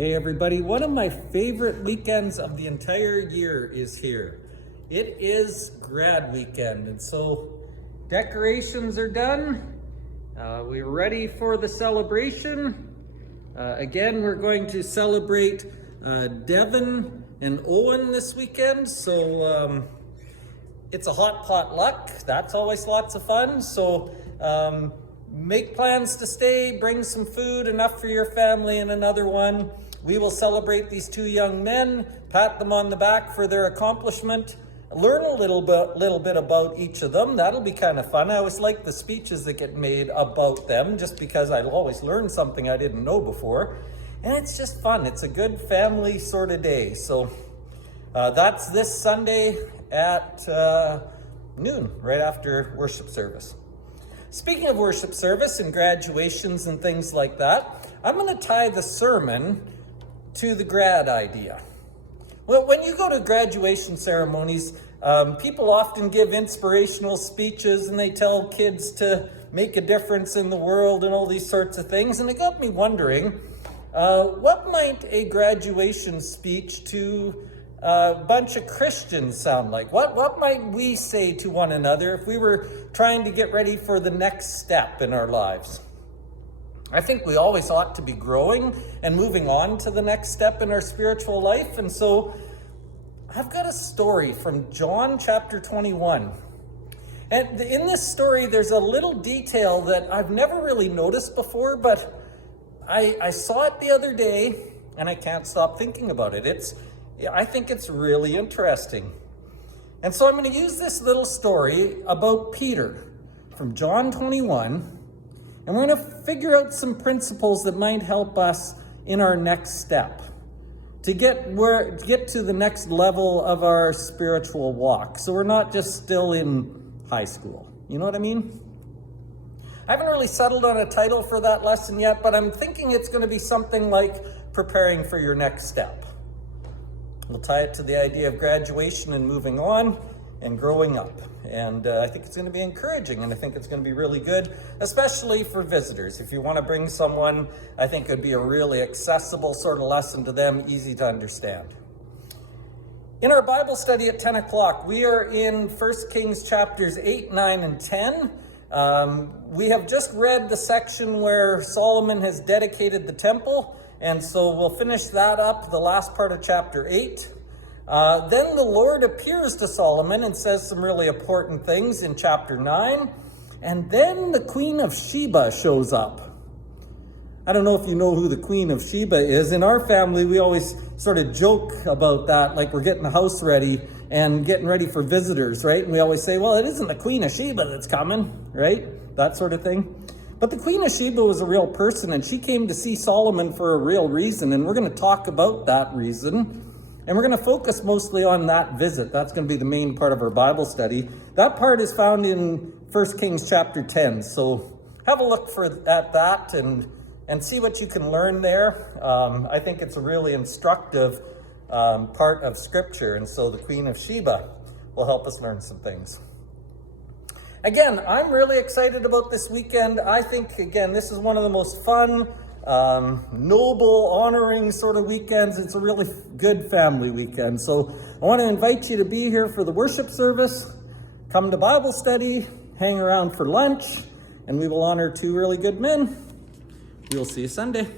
Hey everybody, one of my favorite weekends of the entire year is here. It is grad weekend, and so decorations are done. We're ready for the celebration. Again, we're going to celebrate Devin and Owen this weekend, so it's a hot potluck. That's always lots of fun. So make plans to stay, bring some food, enough for your family, and another one. We will celebrate these two young men, pat them on the back for their accomplishment, learn a little bit about each of them. That'll be kind of fun. I always like the speeches that get made about them, just because I'll always learn something I didn't know before. And it's just fun. It's a good family sort of day. So that's this Sunday at noon, right after worship service. Speaking of worship service and graduations and things like that, I'm going to tie the sermon to the grad idea. Well, when you go to graduation ceremonies, people often give inspirational speeches and they tell kids to make a difference in the world and all these sorts of things. And it got me wondering, what might a graduation speech to a bunch of Christians sound like? What might we say to one another if we were trying to get ready for the next step in our lives? I think we always ought to be growing and moving on to the next step in our spiritual life. And so I've got a story from John chapter 21. And in this story, there's a little detail that I've never really noticed before, but I saw it the other day and I can't stop thinking about it. I think it's really interesting. And so I'm going to use this little story about Peter from John 21, and we're going to figure out some principles that might help us in our next step to get to the next level of our spiritual walk. So we're not just still in high school. You know what I mean? I haven't really settled on a title for that lesson yet, but I'm thinking it's going to be something like preparing for your next step. We'll tie it to the idea of graduation and moving on and growing up. And I think it's going to be encouraging, and I think it's going to be really good, especially for visitors. If you want to bring someone, I think it would be a really accessible sort of lesson to them, easy to understand. In our Bible study at 10 o'clock, we are in 1 Kings chapters 8, 9, and 10. We have just read the section where Solomon has dedicated the temple, and so we'll finish that up, the last part of chapter 8. Then the Lord appears to Solomon and says some really important things in chapter 9. And then the Queen of Sheba shows up. I don't know if you know who the Queen of Sheba is. In our family, we always sort of joke about that, like we're getting the house ready and getting ready for visitors, right? And we always say, well, it isn't the Queen of Sheba that's coming, right? That sort of thing. But the Queen of Sheba was a real person, and she came to see Solomon for a real reason, and we're going to talk about that reason. And we're going to focus mostly on that visit. That's going to be the main part of our Bible study. That part is found in 1 Kings chapter 10. So have a look at that and see what you can learn there. I think it's a really instructive part of Scripture. And so the Queen of Sheba will help us learn some things. Again, I'm really excited about this weekend. I think, again, this is one of the most fun, noble, honoring sort of weekends. It's a really good family weekend. So I want to invite you to be here for the worship service, come to Bible study, hang around for lunch, and we will honor two really good men. We will see you Sunday.